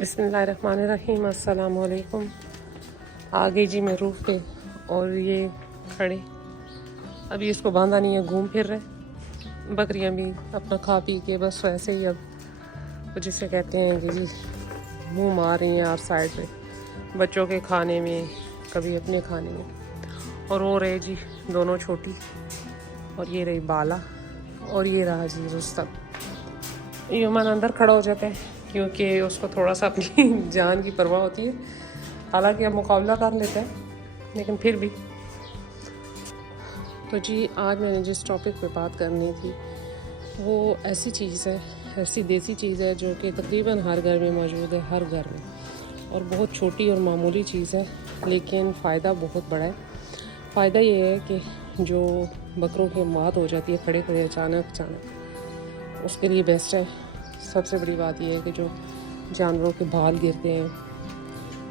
बिस्मिल्लाहिर्रहमानिर्रहीम। अस्सलाम वालेकुम। आ गई जी मैं रूफ़ पे और ये खड़े, अभी इसको बांधा नहीं है, घूम फिर रहे। बकरियां भी अपना खा पी के बस वैसे ही अब जिसे कहते हैं कि जी मुँह मार रही हैं आप साइड पे, बच्चों के खाने में कभी अपने खाने में। और वो रहे जी दोनों छोटी, और ये रही बाला, और ये रहा जी रुस्तम। युमन अंदर खड़ा हो जाता है क्योंकि उसको थोड़ा सा अपनी जान की परवाह होती है। हालांकि अब मुकाबला कर लेता है लेकिन फिर भी। तो जी आज मैंने जिस टॉपिक पे बात करनी थी वो ऐसी चीज़ है, ऐसी देसी चीज़ है जो कि तकरीबन हर घर में मौजूद है, हर घर में, और बहुत छोटी और मामूली चीज़ है लेकिन फ़ायदा बहुत बड़ा है। फ़ायदा ये है कि जो बकरों की मौत हो जाती है खड़े खड़े अचानक, उसके लिए बेस्ट है। सबसे बड़ी बात यह है कि जो जानवरों के बाल गिरते हैं,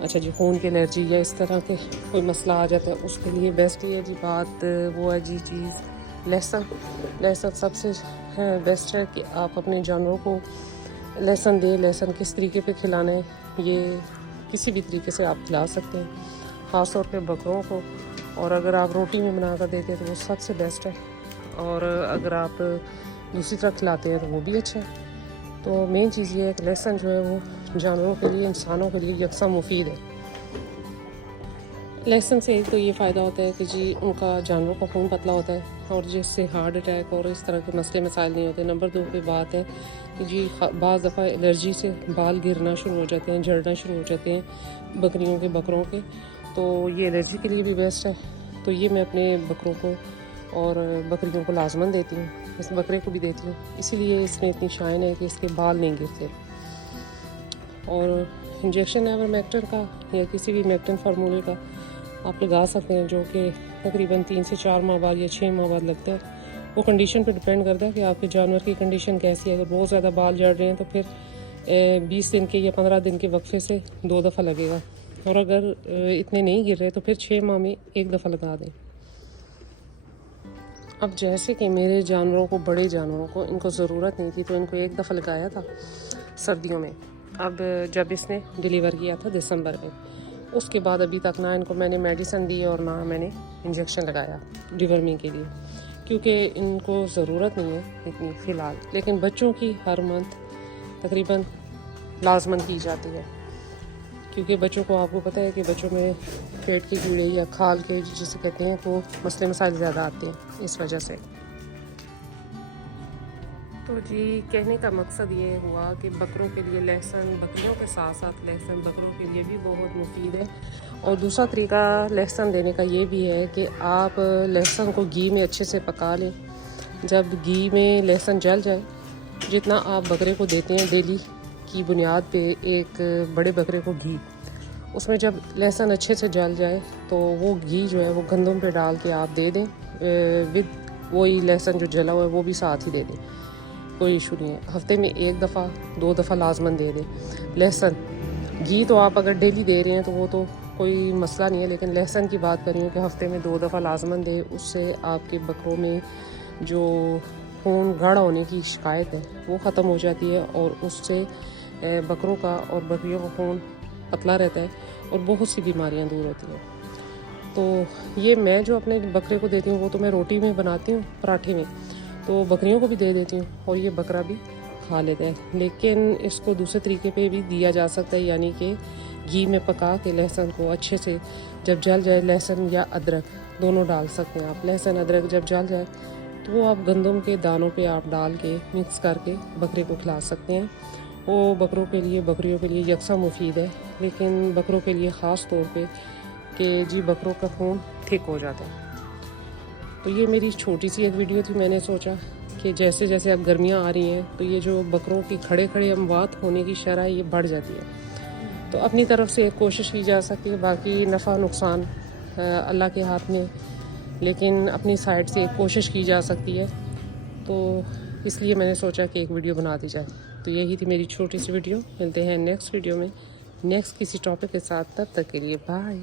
अच्छा जी खून की एलर्जी या इस तरह के कोई मसला आ जाता है, उसके लिए बेस्ट ये जी बात वो है जी चीज़ लहसुन सबसे बेस्ट है कि आप अपने जानवरों को लहसुन दें। लहसुन किस तरीके पे खिलाना है, ये किसी भी तरीके से आप खिला सकते हैं, ख़ास तौर पे बकरों को। और अगर आप रोटी में बना कर देते हैं तो वो सबसे बेस्ट है, और अगर आप दूसरी तरह खिलाते हैं तो वो भी अच्छा है। तो मेन चीज़ ये है कि लहसुन जो है वो जानवरों के लिए, इंसानों के लिए यकसा मुफीद है। लहसुन से एक तो ये फ़ायदा होता है कि जी उनका जानवरों का खून पतला होता है और जिससे हार्ट अटैक और इस तरह के मसले मसाइल नहीं होते। नंबर 2 पे बात है कि जी बाज़ दफ़ा एलर्जी से बाल गिरना शुरू हो जाते हैं, झड़ना शुरू हो जाते हैं बकरियों के, बकरों के, तो ये एलर्जी के लिए भी बेस्ट है। तो ये मैं अपने बकरों को और बकरियों को लाजमन देती हूँ, इस बकरे को भी देती हूँ, इसीलिए इसमें इतनी शाइन है कि इसके बाल नहीं गिरते। और इंजेक्शन एवरमेक्टिन का या किसी भी मेक्टिन फार्मूले का आप लगा सकते हैं, जो कि तकरीबन 3 से 4 माह बाद या 6 माह बाद लगता है। वो कंडीशन पे डिपेंड करता है कि आपके जानवर की कंडीशन कैसी है। अगर बहुत ज़्यादा बाल झड़ रहे हैं तो फिर 20 दिन के या 15 दिन के वक्फे से 2 दफ़ा लगेगा, और अगर इतने नहीं गिर रहे तो फिर 6 माह में 1 दफ़ा लगा दें। अब जैसे कि मेरे जानवरों को, बड़े जानवरों को, इनको ज़रूरत नहीं थी तो इनको 1 दफ़ा लगाया था सर्दियों में। अब जब इसने डिलीवर किया था दिसंबर में, उसके बाद अभी तक ना इनको मैंने मेडिसिन दी और ना मैंने इंजेक्शन लगाया डिवर्मिंग के लिए, क्योंकि इनको ज़रूरत नहीं है इतनी फ़िलहाल। लेकिन बच्चों की हर मंथ तकरीबन लाजमन की जाती है, क्योंकि बच्चों को, आपको पता है कि बच्चों में पेट के कीड़े या खाल के जिसे कहते हैं तो मसले मसाइल ज़्यादा आते हैं इस वजह से। तो जी कहने का मकसद ये हुआ कि बकरों के लिए लहसुन, बकरियों के साथ साथ लहसुन बकरों के लिए भी बहुत मुफीद है। और दूसरा तरीका लहसुन देने का ये भी है कि आप लहसुन को घी में अच्छे से पका लें। जब घी में लहसुन जल जाए, जितना आप बकरे को देते हैं डेली की बुनियाद पे एक बड़े बकरे को घी, उसमें जब लहसुन अच्छे से जल जाए तो वो घी जो है वो गंदम पे डाल के आप दे दें, विद वही लहसुन जो जला हुआ है वो भी साथ ही दे दें, कोई इशू नहीं है। हफ्ते में 1 दफ़ा 2 दफ़ा लाजमन दे दें लहसुन। घी तो आप अगर डेली दे रहे हैं तो वो तो कोई मसला नहीं है, लेकिन लहसुन की बात कर रही हूँ कि हफ्ते में 2 दफ़ा लाजमन दें। उससे आपके बकरों में जो खून गाढ़ा होने की शिकायत है वो ख़त्म हो जाती है, और उससे बकरों का और बकरियों का खून पतला रहता है और बहुत सी बीमारियां दूर होती हैं। तो ये मैं जो अपने बकरे को देती हूँ वो तो मैं रोटी में बनाती हूँ, पराठे में, तो बकरियों को भी दे देती हूँ और ये बकरा भी खा लेता है। लेकिन इसको दूसरे तरीके पे भी दिया जा सकता है, यानी कि घी में पका के लहसुन को अच्छे से जब जल जाए, लहसुन या अदरक दोनों डाल सकते हैं आप। लहसुन अदरक जब जल जाए तो वो आप गंदम के दानों पे आप डाल के मिक्स करके बकरे को खिला सकते हैं। वो बकरों के लिए, बकरियों के लिए यकसा मुफीद है, लेकिन बकरों के लिए ख़ास तौर पे कि जी बकरों का खून ठीक हो जाता है। तो ये मेरी छोटी सी एक वीडियो थी। मैंने सोचा कि जैसे जैसे अब गर्मियाँ आ रही हैं तो ये जो बकरों की खड़े खड़े अमवात होने की शरह ये बढ़ जाती है, तो अपनी तरफ से एक कोशिश की जा सकती है। बाकी नफ़ा नुकसान अल्लाह के हाथ में, लेकिन अपनी साइड से एक कोशिश की जा सकती है। तो इसलिए मैंने सोचा कि एक वीडियो बना दी जाए। तो यही थी मेरी छोटी सी वीडियो। मिलते हैं नेक्स्ट वीडियो में, नेक्स्ट किसी टॉपिक के साथ। तब तक के लिए बाय।